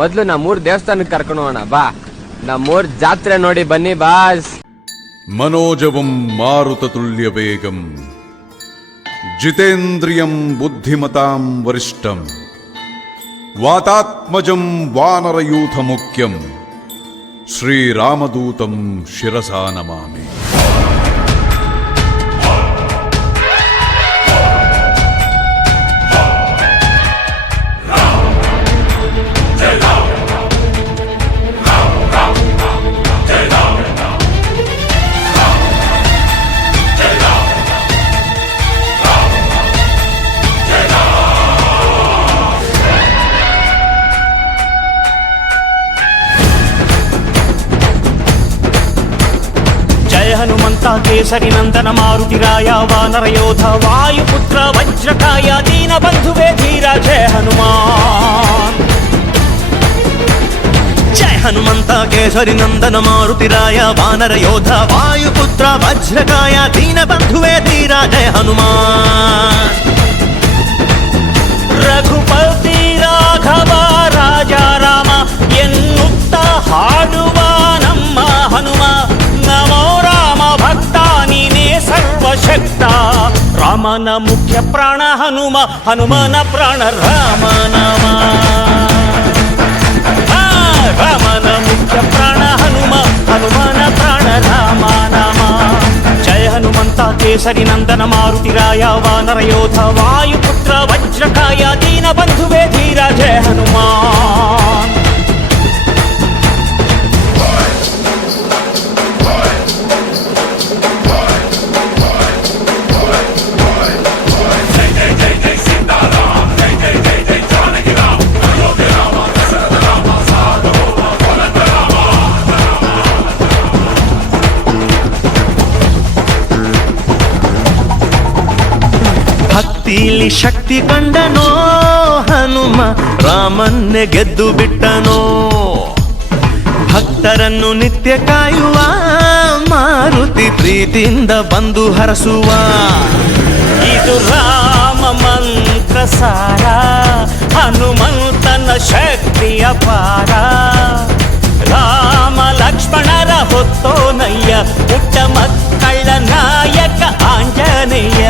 ಮೊದ್ಲು ನಮ್ಮೂರ್ ದೇವಸ್ಥಾನಕ್ಕೆ ಕರ್ಕೊಂಡು ಹೋಗೋಣ ಬಾ. ನಮ್ಮೂರ್ ಜಾತ್ರೆ ನೋಡಿ ಬನ್ನಿ ಬಾಸ್. ಮನೋಜವಂ ಮಾರುತತುಲ್ಯ ವೇಗಂ ಜಿತೇಂದ್ರಿಯಂ ಬುದ್ಧಿಮತಾಂ ವರಿಷ್ಠಂ ವಾತಾತ್ಮಜಂ ವಾನರಯೂಥ ಮುಖ್ಯಂ ಶ್ರೀರಾಮದೂತಂ ಶಿರಸಾ ನಮಾಮಿ. ಹನುಮಂತ ಕೇಸರಿ ನಂದನ ಮಾರುತಿರಾಯ ವಾನರ ಯೋಧ ವಾಯುಪುತ್ರ ವಜ್ರಕಾಯ ದೀನ ಬಂಧುವೇ ಧೀರ ಜಯ ಹನುಮಾನ್. ಜಯ ಹನುಮಂತ ಕೇಸರಿ ನಂದನ ಮಾರುತಿರಾಯ ವಾನರ ಯೋಧ ವಾಯುಪುತ್ರ ವಜ್ರಕಾಯ ದೀನ ಬಂಧುವೇ ಧೀರ ಜಯ ಹನುಮಾನ್. ರಘುಪತಿ ರಾಘವ ರಾಜ ರಾಮ ಎನ್ನುತ್ತ ಹಾಡುವ ನಮ್ಮ ಹನುಮ. ನಮೋ ರಾಮ ಭಕ್ತ ನೀನೇ ಸರ್ವಶಕ್ತ. ರಾಮನ ಮುಖ್ಯ ಪ್ರಾಣ ಹನುಮ, ಹನುಮನ ಪ್ರಾಣ ರಾಮ ನಾಮ. ರಾಮನ ಮುಖ್ಯ ಪ್ರಾಣ ಹನುಮ, ಹನುಮನ ಪ್ರಾಣ ರಾಮ ನಾಮ. ಜಯ ಹನುಮಂತ ಕೇಸರಿ ನಂದನ ಮಾರುತಿರಾಯ ವಾನರ ಯೋಧ ವಾಯುಪುತ್ರ ವಜ್ರಕಾಯ ದೀನ ಬಂಧುವೇ ಧೀರ ಜಯ ಹನುಮಾನ್. ಭಕ್ತಿಲಿ ಶಕ್ತಿ ಕಂಡನೋ ಹನುಮ, ರಾಮನ್ನೇ ಗೆದ್ದು ಬಿಟ್ಟನೋ. ಭಕ್ತರನ್ನು ನಿತ್ಯ ಕಾಯುವ ಮಾರುತಿ ಪ್ರೀತಿಯಿಂದ ಬಂದು ಹರಸುವ. ಇದು ರಾಮ ಮಂತ್ರ ಸಾರ, ಹನುಮಂತನ ಶಕ್ತಿ ಅಪಾರ. ರಾಮ ಲಕ್ಷ್ಮಣರ ಹೊತ್ತೋನಯ್ಯ, ಪುಟ್ಟ ಮಕ್ಕಳ ನಾಯಕ ಆಂಜನೇಯ.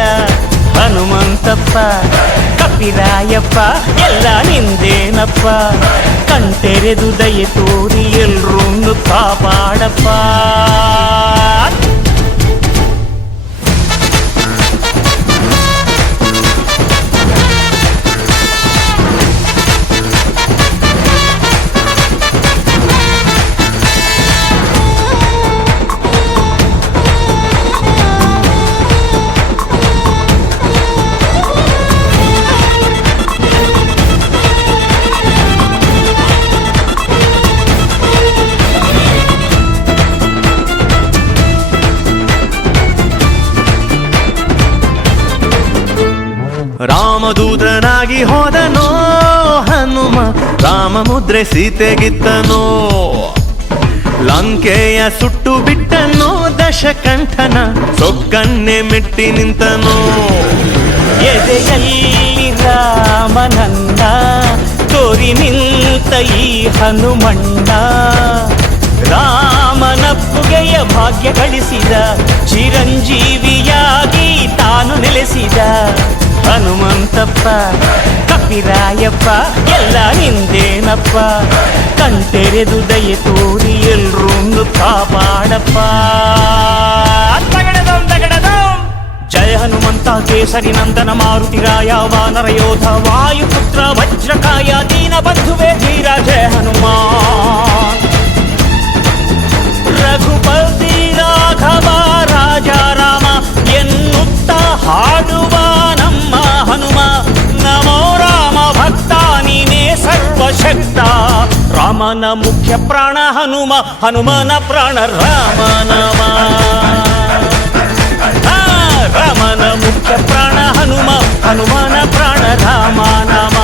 ಹನುಮಂತಪ್ಪ ಕಪಿರಾಯಪ್ಪ ಎಲ್ಲ ನಿಂದೇನಪ್ಪ, ಕಣ್ತೆರೆದು ದಯೆ ತೋರಿ ಎಲ್ರೂ ಕಾಪಾಡಪ್ಪ. ರಾಮದೂತನಾಗಿ ಹೋದನೋ ಹನುಮ, ರಾಮ ಮುದ್ರೆ ಸೀತೆಗಿತ್ತನೋ. ಲಂಕೆಯ ಸುಟ್ಟು ಬಿಟ್ಟನೋ ದಶಕಂಠನ, ಸೊಕ್ಕನ್ನೇ ಮೆಟ್ಟಿ ನಿಂತನೋ. ಎದೆಯಲ್ಲಿ ರಾಮನಂದ ತೋರಿ ನಿಂತ ಈ ಹನುಮಣ್ಣ. ರಾಮನಪ್ಪುಗೆಯ ಭಾಗ್ಯ ಗಳಿಸಿದ, ಚಿರಂಜೀವಿಯಾಗಿ ತಾನು ನೆಲೆಸಿದ. ಹನುಮಂತಪ್ಪ ಕಪಿರಾಯಪ್ಪ ಎಲ್ಲ ನಿಂದೇನಪ್ಪ, ಕಣ್ತೆರೆದು ದಯೆ ತೋರಿ ಎಲ್ರೂ ಕಾಪಾಡಪ್ಪ. ಜಯ ಹನುಮಂತ ಕೇಸರಿ ನಂದನ ಮಾರುತಿರಾಯ ವಾನರ ಯೋಧ ವಾಯುಪುತ್ರ ವಜ್ರಕಾಯ ದೀನ ಬಂಧುವೇ ಧೀರ ಜಯ ಹನುಮಾನ್. ರಘುಪತಿ ರಾಘವ ರಾಜ ರಾಮ ಎನ್ನುತ್ತ ಹಾಡುವ ನಮ್ಮ ಹನುಮ. ನಮೋ ರಾಮ ಭಕ್ತ ನೀನೇ ಸರ್ವಶಕ್ತ. ರಾಮನ ಮುಖ್ಯ ಪ್ರಾಣ ಹನುಮ, ಹನುಮನ ಪ್ರಾಣ ರಾಮ ನಾಮ. ರಾಮನ ಮುಖ್ಯ ಪ್ರಾಣ ಹನುಮ, ಹನುಮನ ಪ್ರಾಣ ರಾಮ ನಾಮ.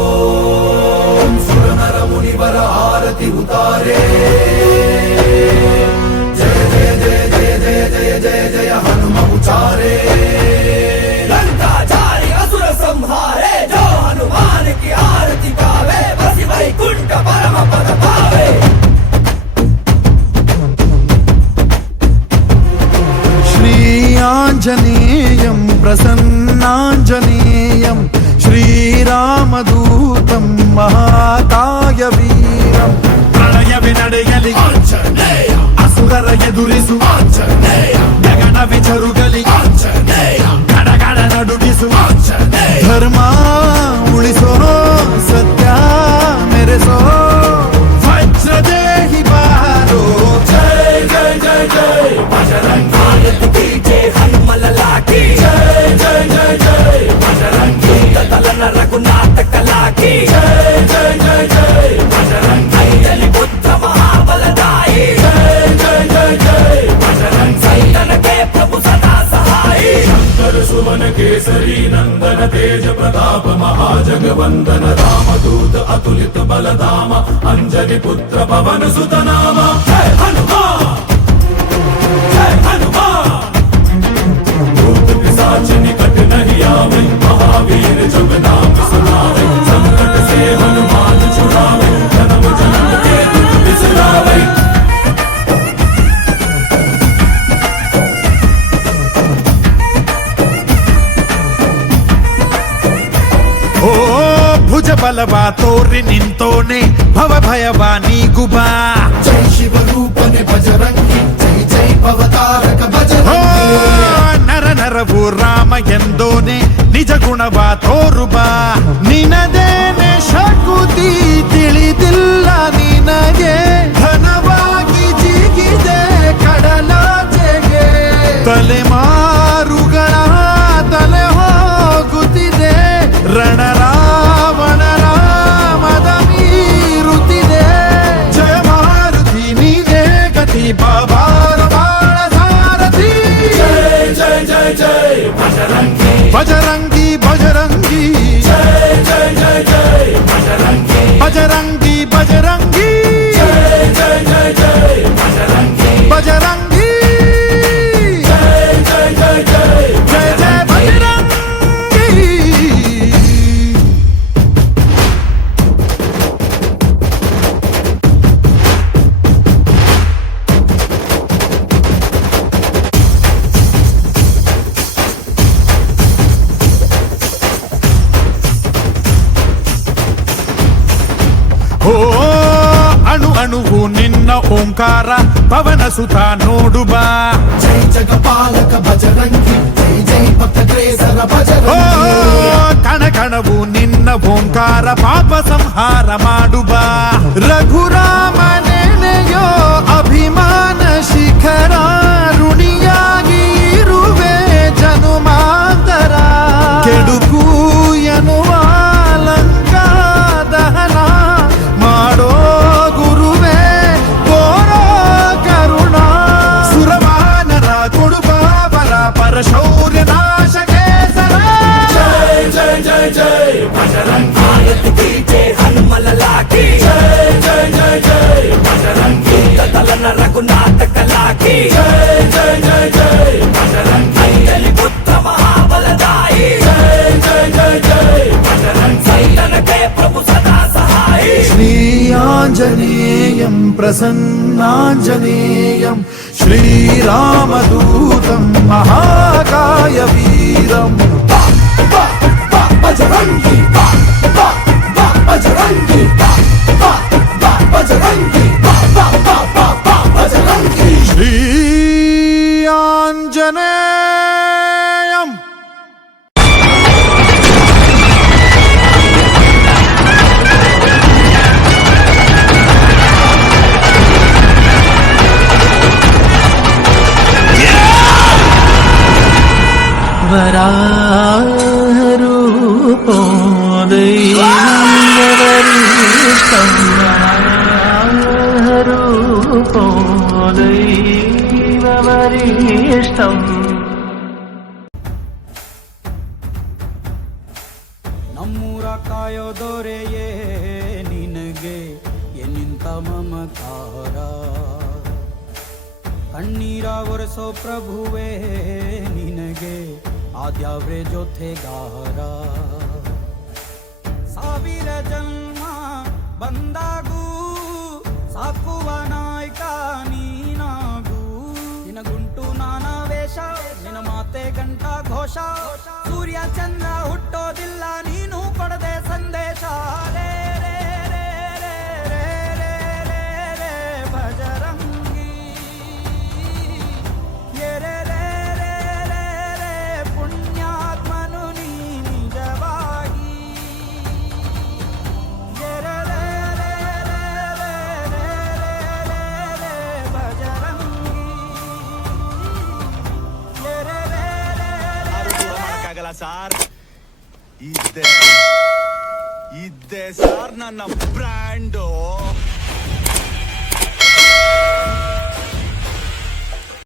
ಓಂ ಸುರನರ ಮುನಿವರ ಆರತಿ ಉತಾರೆ. ಜಯ ಜಯ ಜಯ ಜಯ ಜಯ ಜಯ ಜಯ ಜಯ ಹನುಮ ಉಚಾರೆ. ಲಂಕಾಚಾರಿ ಅಸುರ ಸಂಹಾರೆ, ಜೋ ಹನುಮಾನ್. ಜರುಗಲಿ ಆಂಜನೇಯ, ಅಸುರರ ಎದುರಿಸು ಆಂಜನೇಯ, ಗಗನವೇ ಜರುಗಲಿ ಆಂಜನೇಯ, ಗಡಗಡ ನಡುಗಿಸು ಆಂಜನೇಯ, ಧರ್ಮ ಉಳಿಸೋ ಸತ್ಯ ಮೆರೆಸೋ ವಜ್ರದೇಹಿ ಬಾರೋ. ಜೈ ಜೈ ಜೈ ಜೈ ಬಜರಂಗಿ, ಭಾರತ್ ಕಿ ಜೈ, ಹನುಮಲ ಲಾಠಿ ಜೈ ಜೈ ಜೈ ಜೈ ಬಜರಂಗಿ, ತಲನ ರಘುನಾಥ ಕಲಾಕಿ ಜೈ ಜೈ ಜೈ ಜೈ ಬಜರಂಗಿ, ಅಂಜಲಿ ಪುತ್ರ ಮಹಾಬಲದಾಯಿ ಜೈ ಜೈ ಜೈ ಜೈ ಬಜರಂಗಿ, ಸಂತನಕ್ಕೆ ಪ್ರಭು ಸದಾ ಸಹಾಯಿ, ಶಂಕರ ಸುಮನ ಕೇಸರಿ ನಂದನ ತೇಜ ಪ್ರತಾಪ ಮಹಾಜಗವಂದನ ರಾಮದೂತ ಅತುಲಿತ ಬಲಧಾಮ, ಅಂಜಲಿ ಪುತ್ರ ಪವನ ಸುತ ನಾಮ. ಜೈ ಹನುಮಾನ್ जय हनुमान, भूत पिशाच निकट नहीं आवे, महावीर जब नाम सुनावे, संकट से हनुमान छुड़ावे, जन्म जन्म के दुख बिसरावे. ओ ಭುಜ ಬಲವ ತೋರಿ ನಿಂತೋನೆ ಭವ ಭಯವ ನೀಗುಬಾ, ಜೈ ಶಿವ ರೂಪನೆ ಬಜರಂಗಿ, ಜೈ ಜೈ ಭವತಾರಕ ಬಜರಂಗಿ, ನರ ನರವು ರಾಮ ಎಂದೋನೆ ನಿಜ ಗುಣವ ತೋರುಬಾ, ನಿನದೇನೆ ಶಕುತಿ ತಿಳಿದಿಲ್ಲ ನಿನಗೆ, ಘನವಾಗಿ ಜಿಗಿದೆ ಕಡಲಾಚೆಗೆ, ತಲೆಮಾರುಗಳ ತಲೆ ಹೋಗುತ್ತಿದೆ, ರಣರಾವಣರ ಮದ ಮೀರುತ್ತಿದೆ, ಜಯ ಮಾರುತಿ ನೀನೇ ಗತಿ ಬಾಬಾರ ಬಾಳ ಸಾರಥಿ, ಜೈ ಜೈ ಜೈ ಜೈ ಬಜರಂಗಿ ಬಜರಂಗಿ ಬಜರಂಗಿ, ಜೈ ಜೈ ಜೈ ಜೈ ಬಜರಂಗಿ ಬಜರಂಗಿ ಬಜರಂಗಿ, ಜೈ ಜೈ ಜೈ ಜೈ ಬಜರಂಗಿ ಬಜರಂಗಿ, ಜೈ ಜೈ ಜೈ ಜೈ ಜೈ ಜೈ ಬಜರಂಗಿ. ಓ ಅಣು ಅಣುವು ನಿನ್ನ ಓಂಕಾರ ಪವನ ಸುತ ನೋಡುಬಾ, ಜೈ ಜಗಪಾಲಕ ಬಜರಂಗಿ, ಜೈ ಜೈ ಭಕ್ತಗ್ರೇಸರ ಬಜರಂಗಿ, ಕಣ ಕಣವು ನಿನ್ನ ಓಂಕಾರ ಪಾಪ ಸಂಹಾರ ಮಾಡುಬಾ, ರಘುರಾಮನೆನೆಯೋ ಅಭಿಮಾನ ಶಿಖರ, ಋಣಿಯಾಗಿ ಇರುವೆ ಜನುಮಾಂತರ, ಕೆಡುಕು ಎನ್ನುವ ಲಂಕಾ ದಹನ ಮಾಡೋ ಗುರುವೇ ಕೋರೋ ಕರುಣ, ಸುರವಾನರ ಕೊಡುಬಾಬರ ಪರಶೌರ್ಯ ನಾಶ ಕೇಸರ, ಜೈ ಜೈ ಜೈ ಜೈ ಬಜರಂಗಿ, ಭಾರತ್ ಕಿ ಜೈ, ಹನುಮಲ ಲಾಠಿ ಜೈ ಜೈ ಜೈ ಜೈ ಬಜರಂಗಿ, ತಲನ ರಘುನಾಥ ಕಲಾಕಿ ಜೈ ಜೈ ಜೈ ಜೈ ಬಜರಂಗಿ, ಅಂಜಲಿ ಪುತ್ರ ಮಹಾಬಲದಾಯಿ ಜೈ ಜೈ ಜೈ ಜೈ ಬಜರಂಗಿ, ಸಂತನಕ್ಕೆ ಪ್ರಭು ಸದಾ ಸಹಾಯಿ, ಶ್ರೀ ಆಂಜನೇಯಂ ಪ್ರಸನ್ನಾಂಜನೇಯಂ, ಶ್ರೀರಾಮದೂತಂ ಮಹಾಕಾಯ ವೀರಂ. ಬಜರಂಗಿ ಬಜರಂಗಿ ಬಜರಂಗಿ ಬಜರಂಗಿ, ಶ್ರೀ ಆಂಜನೇಯಂ. വരാരൂപോ ദൈവവരിഷ്ടം, വരാരൂപോ ദൈവവരിഷ്ടം. ನಮ್ಮೂರ ಕಾಯೋ ದೊರೆಯೇ ನಿನಗೆ ಎನ್ನಿಂತ ಮಮಕಾರ, ಕಣ್ಣೀರ ಒರೆಸೋ ಪ್ರಭುವೇ ನಿನಗೆ ಆದ್ಯಾವ್ರೆ ಜೊತೆಗಾರ, ಸಾವಿರ ಜನ್ಮ ಬಂದಾಗೂ ಸಾಕುವ ನಾಯಕ ನೀನಾಗೂ, ನಿನಗುಂಟು ನಾನಾ ವೇಷ, ನಿನ್ನ ಮಾತೆ ಗಂಟ ಘೋಷ, ಸೂರ್ಯ ಚಂದ್ರ ಹುಟ್ಟೋದಿಲ್ಲ ನೀನು ಕೊಡದೆ ಸಂದೇಶ, ರೇ ರೇ ರೇ ರೇ ರೇ ರೇ ರೇ ರೇ ಭಜ ಸಾರ್ ಇದ್ದೆ ಸಾರ್ ನನ್ನ ಬ್ರ್ಯಾಂಡು